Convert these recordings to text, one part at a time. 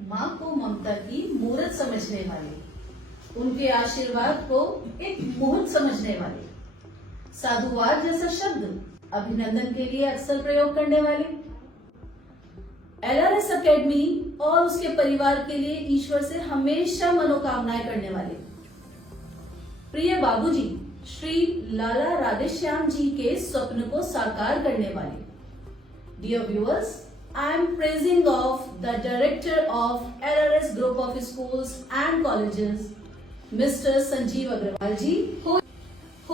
माँ को ममता की मूरत समझने वाले, उनके आशीर्वाद को एक मुहूर्त समझने वाले, साधुवाद जैसा शब्द अभिनंदन के लिए अक्सर प्रयोग करने वाले, एलआरएस एकेडमी और उसके परिवार के लिए ईश्वर से हमेशा मनोकामनाएं करने वाले, प्रिय बाबूजी श्री लाला राधेश्याम जी के स्वप्न को साकार करने वाले। Dear viewers, I am praising of the director of LRS Group of Schools and Colleges, Mr. Sanjeev Agrawal ji, who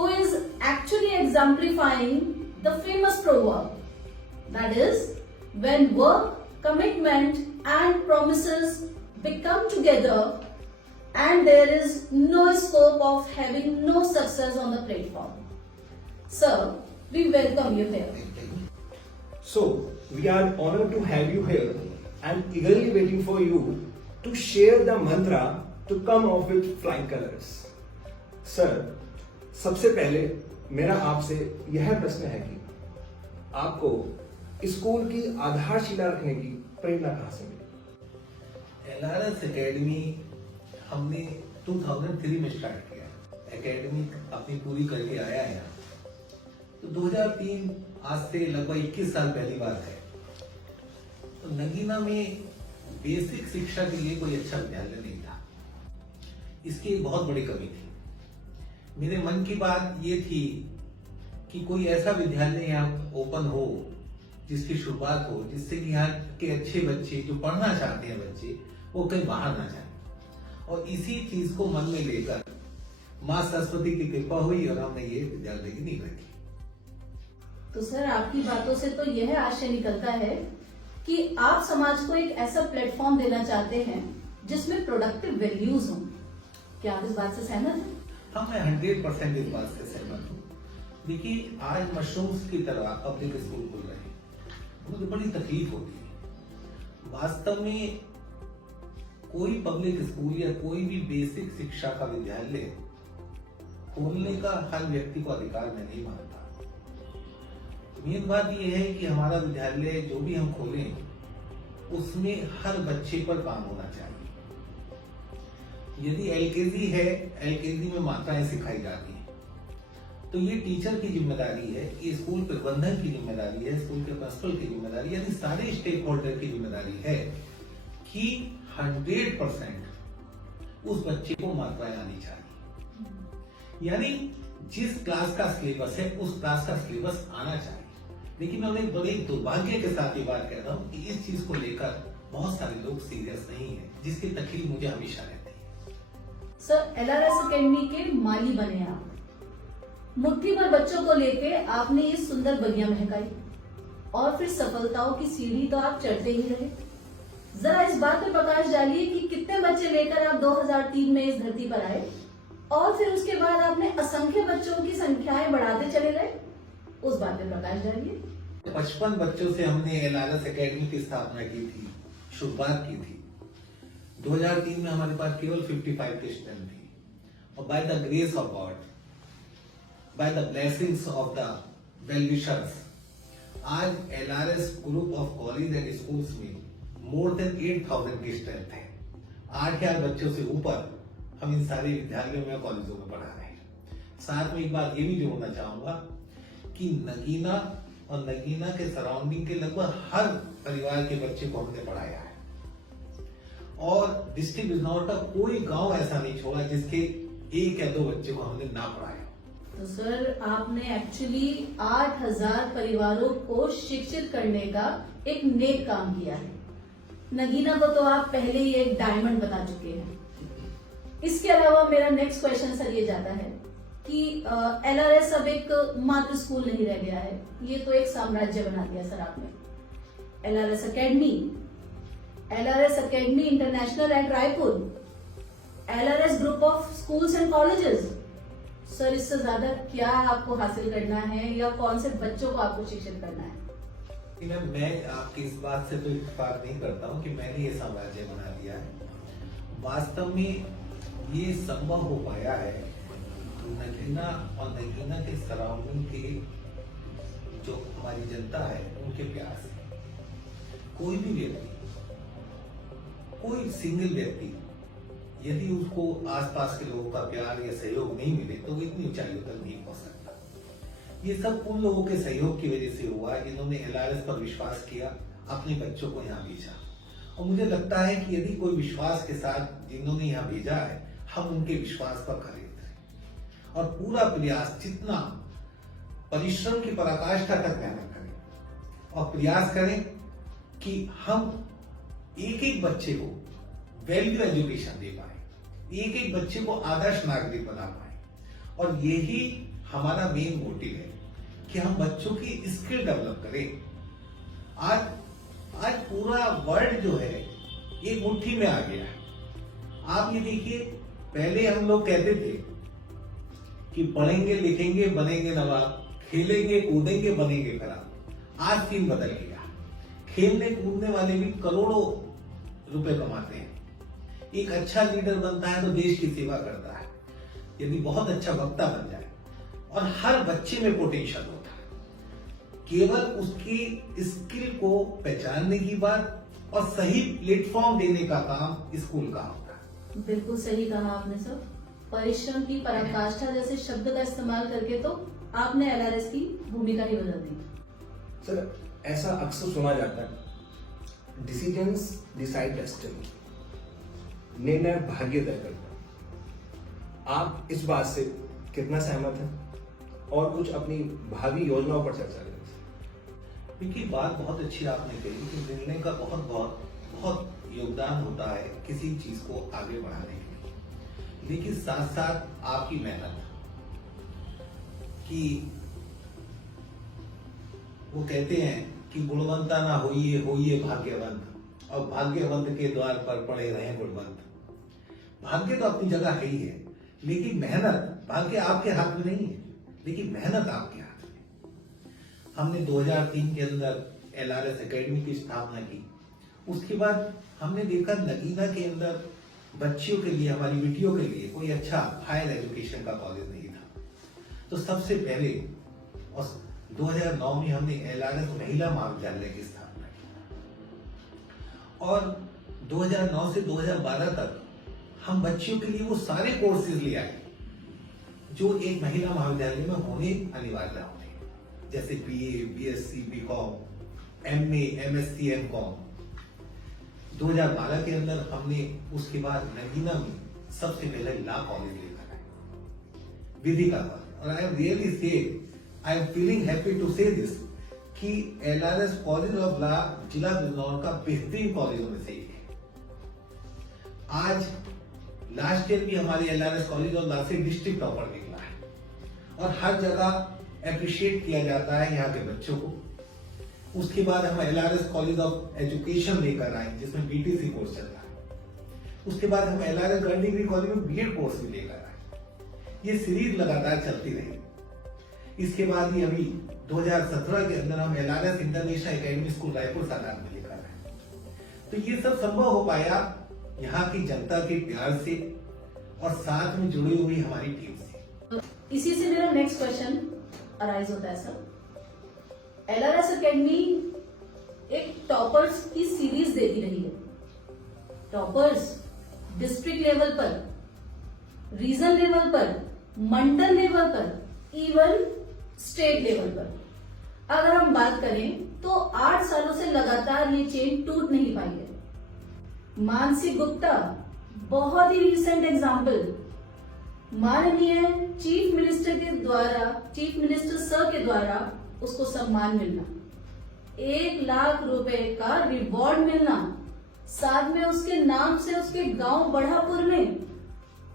is actually exemplifying the famous proverb, that is, when work, commitment and promises become together and there is no scope of having no success on the platform. Sir, we welcome you here. So, we are honored to have you here and eagerly waiting for you to share the mantra to come off with flying colors. Sir, सबसे पहले मेरा आपसे यह प्रश्न है कि आपको school की आधारशिला रखने की प्रेरणा कहाँ से मिली? एलआरएस एकेडमी हमने 2003 में स्टार्ट किया। एकेडमी अपनी पूरी करके आया है। तो 2003 आज से लगभग 21 साल पहली बात है। तो नगीना में बेसिक शिक्षा के लिए कोई अच्छा विद्यालय नहीं था। इसकी एक बहुत बड़ी कमी थी। मेरे मन की बात ये थी कि कोई ऐसा विद्यालय यहाँ ओपन हो जिसकी शुरुआत हो, जिससे कि यहाँ के अच्छे बच्चे जो पढ़ना चाहते हैं बच्चे वो कहीं बाहर ना जाए। और इसी चीज को मन में लेकर माँ सरस्वती की कृपा हुई और हमने ये विद्यालय की नींव रखी। तो सर, आपकी बातों से तो यह आशय निकलता है कि आप समाज को एक ऐसा प्लेटफॉर्म देना चाहते हैं जिसमें प्रोडक्टिव वैल्यूज हों। क्या आप इस बात से सहमत हैं? हाँ, मैं 100% इस बात से सहमत हूँ। देखिए, आज मशरूम्स की तरह पब्लिक स्कूल खुल रहे हैं, मुझे बड़ी तकलीफ होती है। वास्तव में कोई पब्लिक स्कूल या कोई भी बेसिक शिक्षा का विद्यालय खोलने का हर व्यक्ति को अधिकार मैं नहीं मानता। मेन बात यह है कि हमारा विद्यालय जो भी हम खोलें उसमें हर बच्चे पर काम होना चाहिए। यदि एलकेजी है, एलकेजी में मात्राएं सिखाई जाती हैं, तो ये टीचर की जिम्मेदारी है, ये स्कूल प्रबंधन की जिम्मेदारी है, स्कूल के प्रिंसिपल की जिम्मेदारी, यानी सारे स्टेक होल्डर की जिम्मेदारी है कि 100% उस बच्चे को मात्राएं आनी चाहिए। यानी जिस क्लास का सिलेबस है उस क्लास का सिलेबस आना चाहिए। लेकिन मैं बड़े दुर्भाग्य के साथ ये बात कह रहा हूँ कि इस चीज को लेकर बहुत सारे लोग सीरियस नहीं है, जिसकी तकलीफ मुझे हमेशा रहती है। सर, एलआरएस एकेडमी के माली बने आप, मुट्ठी भर बच्चों को लेके आपने ये सुंदर बगिया महकाई और फिर सफलताओं की सीढ़ी तो आप चढ़ते ही रहे। जरा इस बात पर प्रकाश डालिए कि कितने बच्चे लेकर आप 2003 में इस धरती पर आए और फिर उसके बाद आपने असंख्य बच्चों की संख्याएं बढ़ाते चले गए। उस बात पर प्रकाश डालिए। 55 बच्चों से हमने एलआरएस एकेडमी की स्थापना की थी, शुरुआत की थी। 2003 में हमारे पास केवल 55 की स्ट्रेंथ थी और by the grace of God, by the blessings of the well wishers, आज LRS group of college and schools में मोर देन 8000 की स्ट्रेंथ है। 8000 बच्चों से ऊपर हम इन सारे विद्यालयों में कॉलेजों में पढ़ा रहे हैं। साथ में एक बात ये भी जोड़ना चाहूंगा कि नगीना और नगीना के सराउंडिंग के लगभग हर परिवार के बच्चे को हमने पढ़ाया है और डिस्ट्रिक्ट बिजनौर का कोई गांव ऐसा नहीं छोड़ा जिसके 1 या 2 बच्चे को हमने ना पढ़ाया। तो सर, आपने एक्चुअली 8000 परिवारों को शिक्षित करने का एक नेक काम किया है। नगीना को तो आप पहले ही एक डायमंड बता चुके हैं। इसके अलावा मेरा नेक्स्ट क्वेश्चन सर ये जाता है कि एलआरएस अब एक मात्र स्कूल नहीं रह गया है, ये तो एक साम्राज्य बना दिया सर आपने। LRS academy international at Raipur, LRS group of schools and colleges. Sir, इससे ज्यादा क्या आपको हासिल करना है या कौन से बच्चों को आपको शिक्षित करना है? मैं आपकी इस बात से तो इत्तेफाक नहीं करता हूँ कि मैंने ये साम्राज्य बना दिया है। वास्तव में ये संभव हो पाया है नगीना और नगीना के सराउंडिंग के जो हमारी जनता है उनके प्यार से। कोई भी व्यक्ति कोई सिंगल व्यक्ति यदि उसको आसपास के लोगों का प्यार या सहयोग नहीं मिले तो वो इतनी ऊंचाइयों तक नहीं पहुंच सकता। ये सब उन लोगों के सहयोग की वजह से हुआ जिन्होंने LRS पर विश्वास किया, अपने बच्चों को यहाँ भेजा। और मुझे लगता है कि यदि कोई विश्वास के साथ जिन्होंने यहाँ भेजा है, हम उनके विश्वास पर खरे उतरें और पूरा प्रयास, जितना परिश्रम की पराकाष्ठा तक मेहनत करें और प्रयास करें कि हम एक एक बच्चे को वैल्यू एजुकेशन दे पाए, एक एक बच्चे को आदर्श नागरिक बना पाए। और यही हमारा मेन मोटिव है कि हम बच्चों की स्किल डेवलप करें। आज पूरा वर्ल्ड जो है एक मुट्ठी में आ गया है। आप ये देखिए, पहले हम लोग कहते थे कि पढ़ेंगे लिखेंगे बनेंगे नवाब, खेलेंगे कूदेंगे बनेंगे खराब। आज सीन बदल गया। खेलने कूदने वाले भी करोड़ों रुपए कमाते हैं। एक अच्छा लीडर बनता है तो देश की सेवा करता है, यदि बहुत अच्छा वक्ता बन जाए। और हर बच्चे में पोटेंशियल होता है, केवल उसकी स्किल को पहचानने की बात और सही प्लेटफॉर्म देने का काम स्कूल का होता है। बिल्कुल सही कहा आपने सर। परिश्रम की पराकाष्ठा जैसे शब्द का इस्तेमाल करके तो आपने LRS की भूमिका ही बदल दी। सर, ऐसा अक्सर सुना जाता है, डिसीजंस डिसाइड डेस्टिनी, निर्णय भाग्य तय करता है। आप इस बात से कितना सहमत हैं? और कुछ अपनी भावी योजनाओं पर चर्चा करें। देखिए, बात बहुत अच्छी आपने कही कि निर्णय का बहुत योगदान होता है किसी चीज को आगे बढ़ाने के लिए, लेकिन साथ साथ आपकी मेहनत कि वो कहते हैं कि गुणवंता ना होइए भाग्यवंत, और भाग्यवंत के द्वार पर पड़े रहे गुणवंत। भाग्य तो अपनी जगह है ही है, लेकिन मेहनत, भाग्य आपके हाथ में नहीं है, लेकिन मेहनत आपके हाथ में। हमने 2003 के अंदर LRS एकेडमी की स्थापना की। उसके बाद हमने देखा नगीना के अंदर बच्चियों के लिए, हमारी बेटियों के लिए कोई अच्छा हायर एजुकेशन का कॉलेज नहीं था। तो सबसे पहले और 2009 में हमने LRS महिला महाविद्यालय की स्थापना की। और 2009 से 2012 तक हम बच्चियों के लिए वो सारे कोर्सेज ले आए जो एक महिला महाविद्यालय में होने अनिवार्य होते हैं, जैसे BA, BSc, BCom, MA, MSc, MCom। 2012 के अंदर हमने उसके बाद नगीना में सबसे पहले लॉ कॉलेज लेकर आए, विधि का कॉलेज। और I am feeling happy to say this कि LRS कॉलेज ऑफ लॉ जिला बिजनौर का बेहतरीन कॉलेजों में से एक है। आज लास्ट ईयर भी हमारे LRS कॉलेज ऑफ लॉ से डिस्ट्रिक्ट टॉपर निकला है और हर जगह अप्रिशिएट किया जाता है यहाँ के बच्चों को। उसके बाद हम LRS कॉलेज ऑफ एजुकेशन लेकर आए जिसमें BTC कोर्स चल रहा है। उसके बाद हम LRS गर्ल डिग्री कॉलेज में BEd कोर्स भी लेकर आए। ये सीरीज लगातार चलती रही। इसके बाद ही अभी 2017 के अंदर हम LRS international academy school Raipur Salar में लेकर आए। तो ये सब संभव हो पाया यहाँ की जनता के प्यार से और साथ में जुड़ी हुई हमारी टीम से। इसी से मेरा नेक्स्ट क्वेश्चन अराइज होता है सर। LRS एकेडमी एक टॉपर्स की सीरीज देती रही है। टॉपर्स डिस्ट्रिक्ट लेवल पर, रीजन लेवल पर, मंडल लेवल पर, इवन स्टेट लेवल पर अगर हम बात करें तो 8 सालों से लगातार ये चेन टूट नहीं पाई है। मानसी गुप्ता बहुत ही रिसेंट एग्जाम्पल, माननीय चीफ मिनिस्टर सर के द्वारा उसको सम्मान मिलना, 1 लाख रुपए का रिवॉर्ड मिलना, साथ में उसके नाम से उसके गांव बढ़ापुर में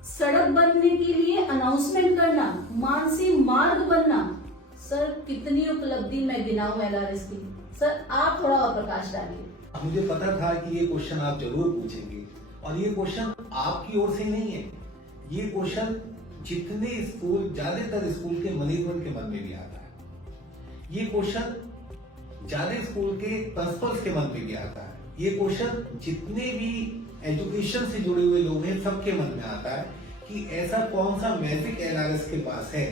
सड़क बनने के लिए अनाउंसमेंट करना, मानसी मार्ग बनना। सर कितनी उपलब्धि मैं गिनाऊं LRS की। सर आप थोड़ा और प्रकाश डालिए। मुझे पता था कि ये क्वेश्चन आप जरूर पूछेंगे और ये क्वेश्चन आपकी ओर से नहीं है, ये क्वेश्चन जितने स्कूल, ज्यादातर स्कूल के मैनेजमेंट के मन में भी आता है। ये क्वेश्चन ज्यादा स्कूल के प्रिंसिपल्स के मन में भी आता है। ये क्वेश्चन जितने भी एजुकेशन से जुड़े हुए लोग हैं सबके मन में आता है कि ऐसा कौन सा मैजिक LRS के पास है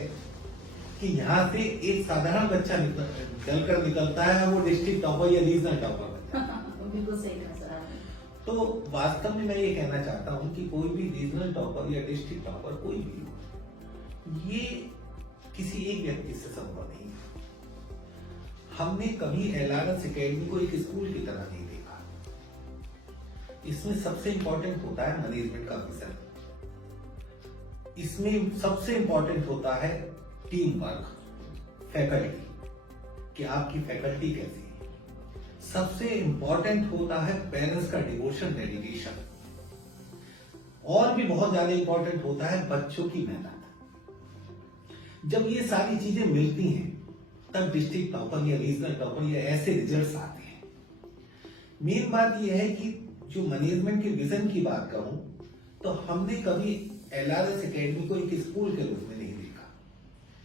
कि यहाँ से एक साधारण बच्चा निकलता है वो डिस्ट्रिक्ट टॉपर या रीजनल टॉपर बनता है। बिल्कुल सही कहा सर आपने। तो वास्तव में मैं ये कहना चाहता हूं कि कोई भी रीजनल टॉपर या डिस्ट्रिक्ट टॉपर कोई भी हो, ये किसी एक व्यक्ति से संभव नहीं है। हमने कभी एलआरएस एकेडमी को एक स्कूल की तरह नहीं देखा। इसमें सबसे इंपॉर्टेंट होता है मैनेजमेंट का विजन। इसमें सबसे इंपॉर्टेंट होता है टीम वर्क, फैकल्टी, कि आपकी फैकल्टी कैसी है। सबसे इंपॉर्टेंट होता है पेरेंट्स का डिवोशन, डेडिकेशन, और भी बहुत ज्यादा इंपॉर्टेंट होता है बच्चों की मेहनत। जब ये सारी चीजें मिलती हैं तब डिस्ट्रिक्ट टॉपर या रीजनल टॉपर या ऐसे रिजल्ट्स आते हैं। मेन बात यह है कि जो मैनेजमेंट के विजन की बात करूं तो हमने कभी एलआरएस एकेडमी को एक स्कूल के रूप में नहीं देखा,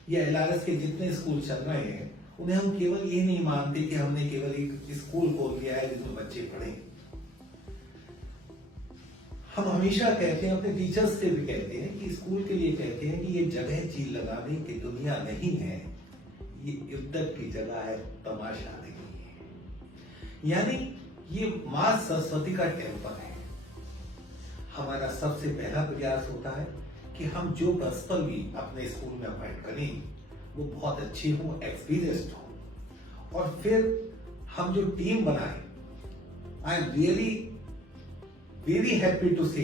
या एलआरएस के जितने स्कूल चल रहे हैं उन्हें हम केवल ये नहीं मानते कि हमने केवल एक स्कूल खोल दिया है जिसमें बच्चे पढ़े। हम हमेशा कहते हैं, अपने टीचर्स से भी कहते हैं कि स्कूल के लिए कहते हैं कि ये जगह चीज लगाने की दुनिया नहीं है, ये इज्जत की जगह है, तमाशा नहीं है। यानी ये मां सरस्वती का टेम्पल है। हमारा सबसे पहला प्रयास होता है कि हम जो प्रिंसिपल भी अपने स्कूल में अपॉइंट करें वो बहुत अच्छी हो, एक्सपीरियंस्ड हो, और फिर हम जो टीम बनाए, I am really very happy to say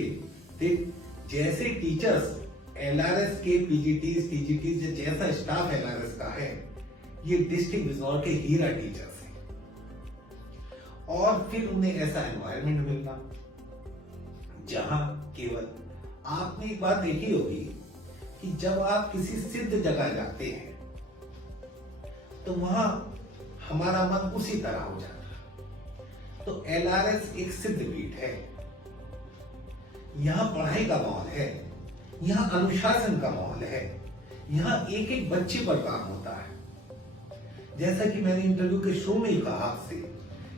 जैसे टीचर्स एलआरएस के पीजीटीज जैसा स्टाफ एलआरएस का है, ये डिस्ट्रिक्ट बिजनौर के हीरा टीचर्स हैं। और फिर उन्हें ऐसा एनवायरनमेंट मिलना जहां केवल, आपने एक बात देखी होगी कि जब आप किसी सिद्ध जगह जाते हैं तो वहां हमारा मन उसी तरह हो जाता है। तो एलआरएस एक सिद्ध पीठ है। यहां पढ़ाई का माहौल है, यहां अनुशासन का माहौल है, यहां एक एक बच्चे पर काम होता है। जैसा कि मैंने इंटरव्यू के शो में ही कहा आपसे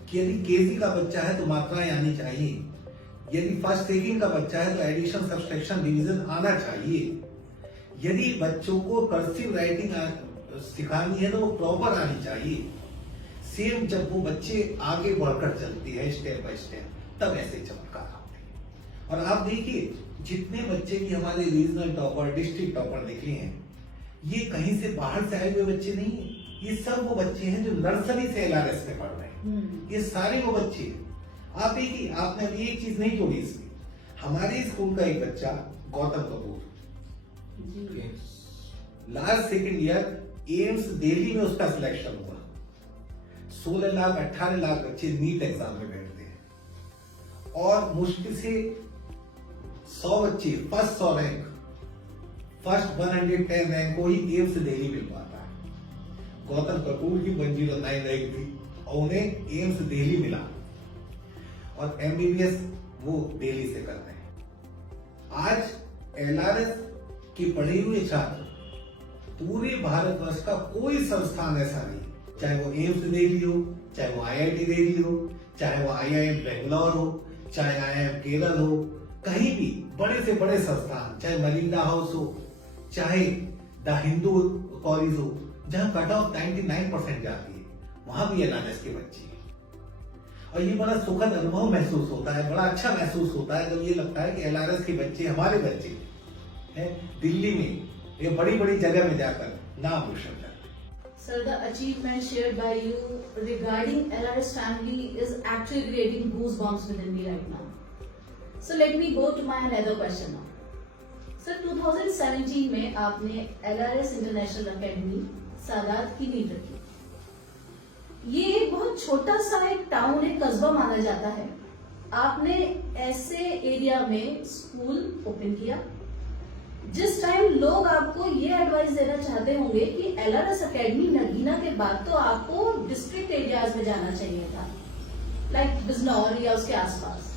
कि यदि केजी का बच्चा है तो मात्राएं आनी चाहिए, यदि फर्स्ट सेकंड का बच्चा है तो एडिशन, सब्सट्रैक्शन, डिवीजन आना चाहिए, यदि बच्चों को कर्सिव राइटिंग सिखानी है तो वो प्रॉपर आनी चाहिए। सेम जब वो बच्चे आगे बढ़कर चलती है स्टेप बाय स्टेप, तब ऐसे चमत्कार होते हैं। और आप देखिए जितने बच्चे भी हमारे रीजनल टॉपर, डिस्ट्रिक्ट टॉपर निकले हैं, ये कहीं से बाहर से आए हुए बच्चे नहीं है, ये सब वो बच्चे हैं जो नर्सरी से एलआरएस में पढ़ रहे हैं। ये सारे वो बच्चे हैं। आप देखिए, आपने अभी एक चीज नहीं जोड़ी इसमें, हमारे स्कूल का एक बच्चा Gautam Kapoor, last second year AIIMS Delhi में उसका सिलेक्शन हुआ। 16 लाख 18 लाख बच्चे नीट एग्जाम में बैठते हैं और मुश्किल से 100 बच्चे फर्स्ट 100 रैंक, फर्स्ट 110 रैंक को ही एम्स दिल्ली मिल पाता है। गौतम कपूर की 109 रैंक थी और उन्हें एम्स दिल्ली मिला, और एमबीबीएस वो दिल्ली से कर रहे हैं। आज एलआरएस के पढ़े हुए छात्र पूरे भारतवर्ष का कोई संस्थान ऐसा नहीं, चाहे वो एम्स दिल्ली हो, चाहे वो आईआईटी दिल्ली हो, चाहे वो आईआईएम बेंगलोर हो, चाहे आईआईएम केरल हो, कहीं भी बड़े से बड़े संस्थान, चाहे मलिंगा हाउस हो, चाहे द हिंदू कॉलेज हो, जहां कट ऑफ 99% जाती है, वहां भी एलआरएस के बच्चे हैं। और ये बड़ा सुखद अनुभव महसूस होता है, बड़ा अच्छा महसूस होता है जब ये लगता है कि एलआरएस के बच्चे हमारे बच्चे हैं, दिल्ली में ये बड़ी बड़ी जगह में जाकर नाम रोशन करते हैं। Sir, the achievement shared by you regarding LRS family is actually creating goosebumps within me right now. So let me go to my another question now. Sir, 2017 में आपने LRS इंटरनेशनल अकेडमी सादात की नींव रखी। ये एक बहुत छोटा सा एक टाउन, एक कस्बा माना जाता है। आपने ऐसे एरिया में स्कूल ओपन किया जिस टाइम लोग आपको ये एडवाइस देना चाहते होंगे कि एलआरएस एकेडमी नगीना के बाद तो आपको डिस्ट्रिक्ट एरियाज में जाना चाहिए था, लाइक बिजनौर या उसके आसपास।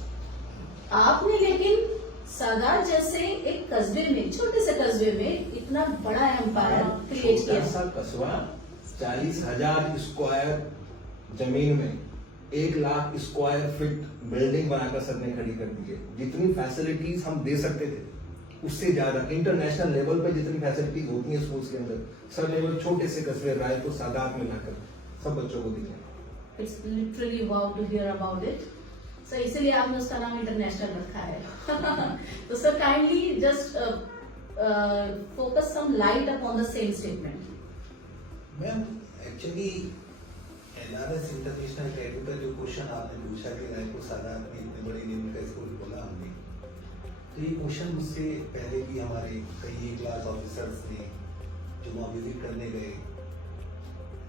आपने लेकिन सादात जैसे एक कस्बे में, छोटे से कस्बे में इतना बड़ा एम्पायर क्रिएट किया। सा कस्बा 40,000 स्क्वायर जमीन में 1 लाख स्क्वायर फीट बिल्डिंग बनाकर सर ने खड़ी कर दी है। जितनी फैसिलिटीज हम दे सकते थे उससे ज्यादा इंटरनेशनल लेवल पे जितनी फैसिलिटीज होती हैं स्कूल्स के अंदर, सर ने वो छोटे से कस्बे रायपुर सादात में लाकर सब बच्चों को दी है। It's literally wow to hear about it. Sir इसीलिए आपने उसका नाम इंटरनेशनल रखा है। तो sir kindly just focus some light upon the same statement. Ma'am actually NRS international academy का जो क्वेश्चन आपने पूछा कि रायपुर सादात में इतने बड़े नेम का स्कूल खोला हमने, तो ये क्वेश्चन मुझसे पहले भी हमारे कई क्लास ऑफिसर्स ने जो वहाँ विजिट करने गए,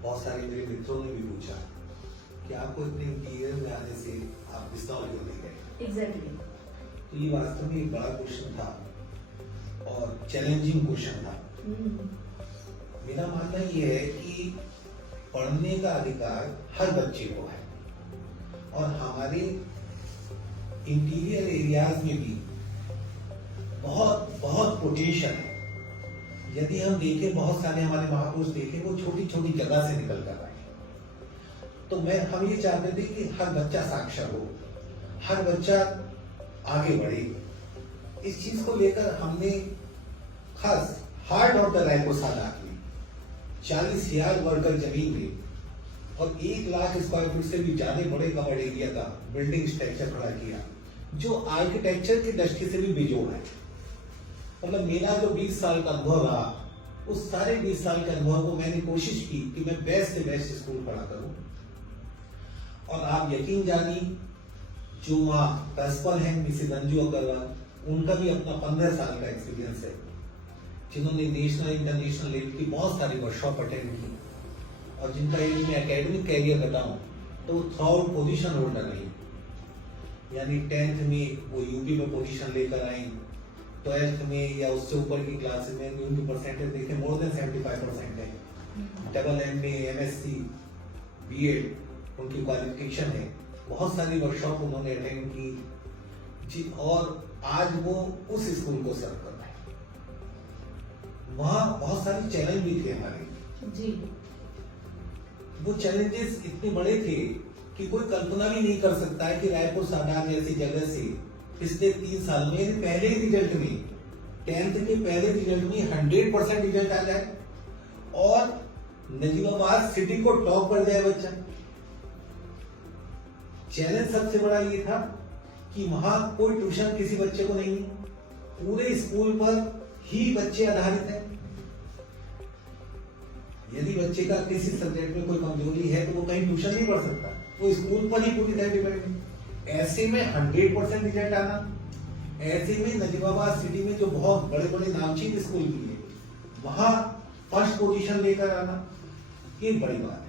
बहुत सारे मेरे मित्रों ने भी पूछा कि आपको इतने इंटीरियर में आने से आप बिस्तार क्यों नहीं गए। एग्जैक्टली। तो ये वास्तव में एक बड़ा क्वेश्चन था और चैलेंजिंग क्वेश्चन था। मेरा मानना ये है कि पढ़ने का अधिकार हर बच्चे को है और हमारे इंटीरियर एरियाज में भी बहुत बहुत पोटेंशियल है। यदि हम देखें, बहुत सारे हमारे महापुरुष देखें, वो छोटी छोटी जगह से निकल कर आए। तो हम ये चाहते थे कि हर बच्चा साक्षर हो, हर बच्चा आगे बढ़े। इस चीज को लेकर हमने खास heart of the Raipur Sadat में 40,000 वर्कर जमीन में और 1 लाख स्क्वायर फीट से भी ज्यादा बड़े कवर्ड एरिया का बिल्डिंग स्ट्रक्चर खड़ा किया, जो आर्किटेक्चर की दृष्टि से भी बेजोड़ है। मतलब मेरा जो 20 साल का अनुभव रहा, उस सारे 20 साल के अनुभव को मैंने कोशिश की कि मैं बेस्ट से बेस्ट स्कूल खड़ा करूं। और आप यकीन जानिए, जो वहाँ प्रिंसिपल हैं मिसेस अंजू अग्रवाल, उनका भी अपना 15 साल का एक्सपीरियंस है, जिन्होंने नेशनल इंटरनेशनल लेवल की बहुत सारी वर्कशॉप अटेंड की और जिनका यदि मैं एकेडमिक कैरियर बताऊं तो थर्ड पोजीशन होल्डर रही। यानी 10th में वो यूपी में पोजीशन लेकर आई, 12th में या उससे ऊपर की क्लासेस में उनकी परसेंटेज देखें मोर देन 75% है। डबल MA, MSc, BEd उनकी क्वालिफिकेशन है। बहुत सारी वर्कशॉप उन्होंने अटेंड की जी, और आज वो उस स्कूल को सर्व कर रहे हैं। वहाँ बहुत सारे चैलेंज भी थे हमारे जी। वो चैलेंजेस इतने बड़े थे कि कोई कल्पना भी नहीं कर सकता है कि रायपुर सादात जैसी जगह से पिछले 3 साल में पहले रिजल्ट में 10th के पहले रिजल्ट में 100% रिजल्ट आ जाए और नजीबाबाद सिटी को टॉप कर जाए बच्चा। चैलेंज सबसे बड़ा ये था कि वहां कोई ट्यूशन किसी बच्चे को नहीं है, पूरे स्कूल पर ही बच्चे आधारित हैं। यदि बच्चे का किसी सब्जेक्ट में कोई कमजोरी है तो वो कहीं ट्यूशन नहीं पढ़ सकता, वो स्कूल पर ही पूरी तरह डिपेंड है। ऐसे में 100% रिजल्ट आना, ऐसे में नजीबाबाद सिटी में जो बहुत बड़े बड़े नामचीन स्कूल भी है वहां फर्स्ट पोजीशन लेकर आना, ये बड़ी बात है।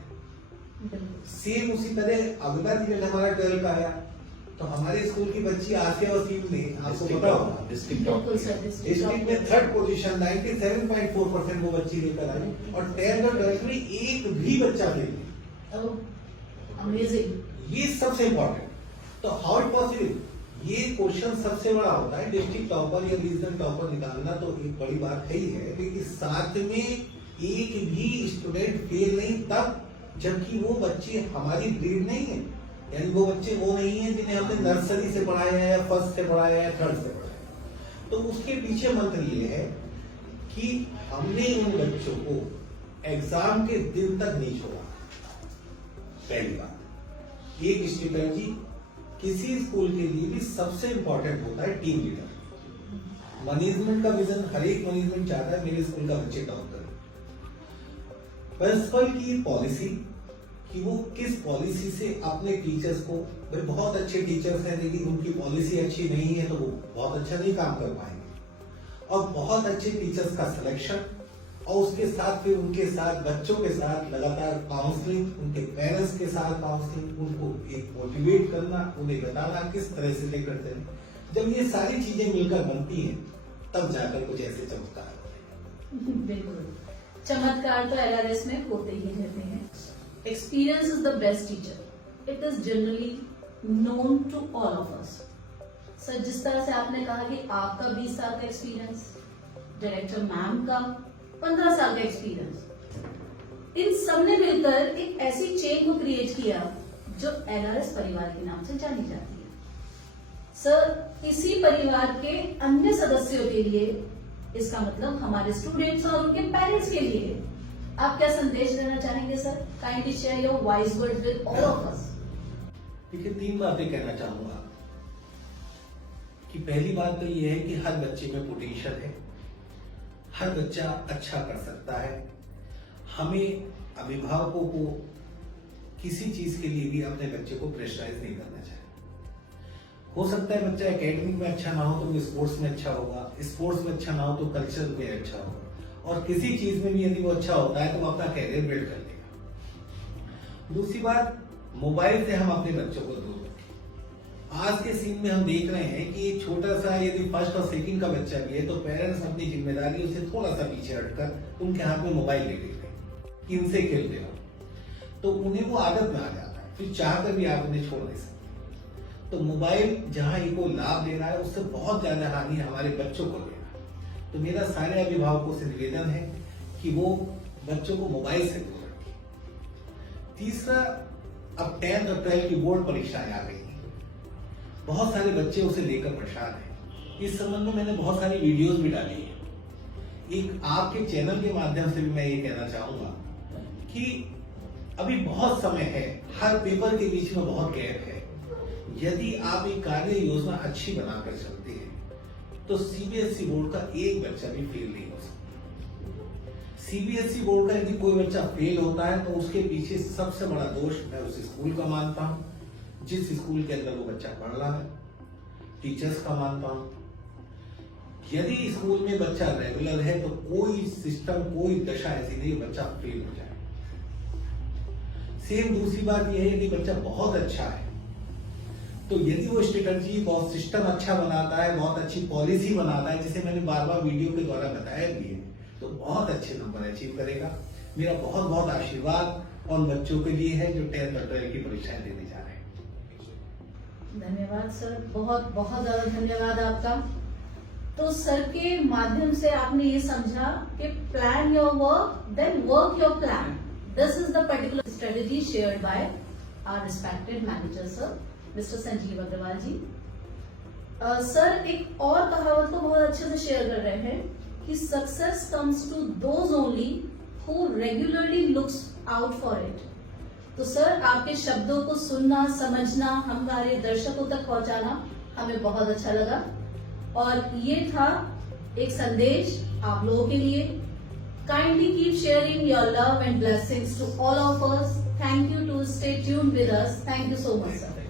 सेम उसी तरह अगला रिजल्ट हमारा 12 का आया तो हमारे स्कूल की बच्ची आसिया वसीम ने, आपको पता होगा, डिस्ट्रिक्ट में 3rd पोजीशन 97.4% वो बच्ची लेकर आई और 10th और 12th में एक भी बच्चा फेल नहीं। अमेजिंग। ये सबसे इंपॉर्टेंट। तो हाउ इट पॉसिबल, ये क्वेश्चन सबसे बड़ा होता है। डिस्ट्रिक्ट टॉपर या रीजनल टॉपर निकालना तो एक बड़ी बात है ही है, लेकिन साथ में एक भी स्टूडेंट फेल नहीं, तब जबकि वो बच्चे हमारी ब्रीड नहीं है। यानी वो बच्चे वो नहीं है जिन्हें हमने नर्सरी से पढ़ाया है, फर्स्ट से पढ़ाया है, 3rd से पढ़ाया है। तो उसके पीछे मंत्र ये है कि हमने उन बच्चों को एग्जाम के दिन तक नहीं छोड़ा। पहली बात, एक स्ट्रेटजी किसी स्कूल के लिए भी सबसे इंपॉर्टेंट होता है टीम लीडर। मैनेजमेंट का विजन, हर एक मैनेजमेंट चाहता है मेरे स्कूल का बच्चे टॉप करे। प्रिंसिपल की पॉलिसी कि वो किस पॉलिसी से अपने टीचर्स को, भाई बहुत अच्छे टीचर्स हैं लेकिन उनकी पॉलिसी अच्छी नहीं है तो वो बहुत अच्छा नहीं काम कर पाएंगे। और बहुत अच्छे टीचर्स का सिलेक्शन और उसके साथ फिर उनके साथ बच्चों के साथ लगातार काउंसलिंग, उनके पेरेंट्स के साथ काउंसलिंग, उनको एक मोटिवेट करना, उन्हें बताना किस तरह से ले करते हैं। जब ये सारी चीजें मिलकर बनती हैं तब जाकर कुछ ऐसे चमत्कार होते हैं। बिल्कुल, चमत्कार तो LRS में होते ही रहते हैं। Experience is the best teacher, it is generally known to all of us. Sir, जिस तरह से आपने कहा कि आपका 20 साल का एक्सपीरियंस, डायरेक्टर मैम का 15 साल का एक्सपीरियंस, इन सब ने मिलकर एक ऐसी चेन को क्रिएट किया जो LRS परिवार के नाम से जानी जाती है। सर, इसी परिवार के अन्य सदस्यों के लिए, इसका मतलब हमारे स्टूडेंट्स और उनके पेरेंट्स के लिए आप क्या संदेश देना चाहेंगे sir? Kindly share your wise words with all of अस। देखिए, 3 बातें कहना चाहूंगा कि पहली बात तो यह है कि हर बच्चे में पोटेंशियल है, हर बच्चा अच्छा कर सकता है। हमें अभिभावकों को किसी चीज के लिए भी अपने बच्चे को प्रेशराइज नहीं करना चाहिए। हो सकता है बच्चा एकेडमिक में अच्छा ना हो तो वो स्पोर्ट्स में अच्छा होगा, स्पोर्ट्स में अच्छा ना हो तो कल्चर में अच्छा होगा, और किसी चीज में भी यदि वो अच्छा होता है तो वो अपना कैरियर बिल्ड कर लेगा। दूसरी बात, मोबाइल से हम अपने बच्चों को दूर रखें। आज के सीन में हम देख रहे हैं कि एक छोटा सा यदि फर्स्ट और सेकंड का बच्चा भी है तो पेरेंट्स अपनी जिम्मेदारियों से थोड़ा सा पीछे हटकर उनके हाथ में मोबाइल ले लेते हैं, इनसे खेलते हो, तो उन्हें वो आदत में आ जाता है, फिर चाहकर भी आप उन्हें छोड़ नहीं सकते। तो मोबाइल जहां इनको लाभ दे रहा है उससे बहुत ज्यादा हानि हमारे बच्चों को दे रहा है। तो मेरा सारे अभिभावकों से निवेदन है कि वो बच्चों को मोबाइल से दूर रखें। तीसरा, अब 10th और 12th की बोर्ड परीक्षाएं आ गई हैं, बहुत सारे बच्चे उसे लेकर परेशान हैं। इस संबंध में मैंने बहुत सारी वीडियोस भी डाली है। एक आपके चैनल के माध्यम से भी मैं ये कहना चाहूंगा कि अभी बहुत समय है, हर पेपर के बीच में बहुत गैप है। यदि आप एक कार्य योजना अच्छी बनाकर चलते हैं तो सीबीएसई बोर्ड का एक बच्चा भी फेल नहीं हो सकता। सीबीएसई बोर्ड का यदि कोई बच्चा फेल होता है तो उसके पीछे सबसे बड़ा दोष मैं उस स्कूल का मानता हूं, जिस स्कूल के अंदर वो बच्चा पढ़ रहा है, टीचर्स का मानता हूं। यदि स्कूल में बच्चा रेगुलर है तो कोई सिस्टम, कोई दशा ऐसी नहीं बच्चा फेल हो जाए। सेम दूसरी बात यह है, यदि बच्चा बहुत अच्छा है तो यदि वो स्ट्रेटजी, बहुत सिस्टम अच्छा बनाता है, बहुत अच्छी पॉलिसी बनाता है, जिसे मैंने बार बार वीडियो के द्वारा बताया भी है, तो बहुत अच्छे नंबर अचीव करेगा। मेरा बहुत बहुत आशीर्वाद उन बच्चों के लिए है जो 10th और 12th की परीक्षाएं देने जा रहे हैं। धन्यवाद सर, बहुत बहुत ज्यादा धन्यवाद आपका। तो सर के माध्यम से आपने ये समझा कि plan your work, then work your plan. This is the particular strategy shared by our respected manager sir, mister Sanjeev Agarwal ji. Sir एक और कहावत को बहुत अच्छे से शेयर कर रहे हैं कि success comes to those only who regularly looks out for it. तो सर आपके शब्दों को सुनना, समझना, हमारे दर्शकों तक पहुंचाना हमें बहुत अच्छा लगा, और ये था एक संदेश आप लोगों के लिए। Kindly keep sharing your love and blessings to all of us. Thank you to stay tuned with us. Thank you so much sir.